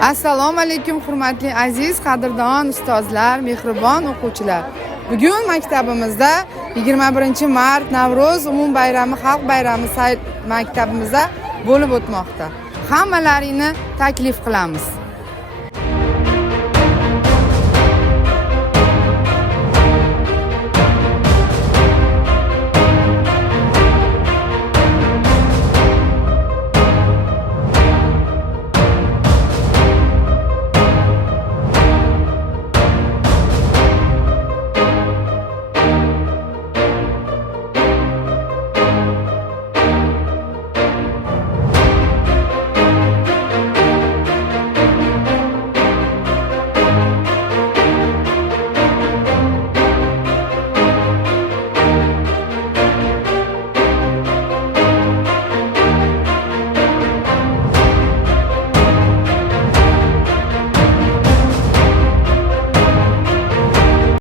Assalomu alaykum hurmatli aziz qadrdon ustozlar, mehribon o'quvchilar. Bugun maktabimizda 21-mart Navro'z umum bayrami, xalq bayrami maktabimizda bo'lib o'tmoqda. Hammalaringni taklif qilamiz.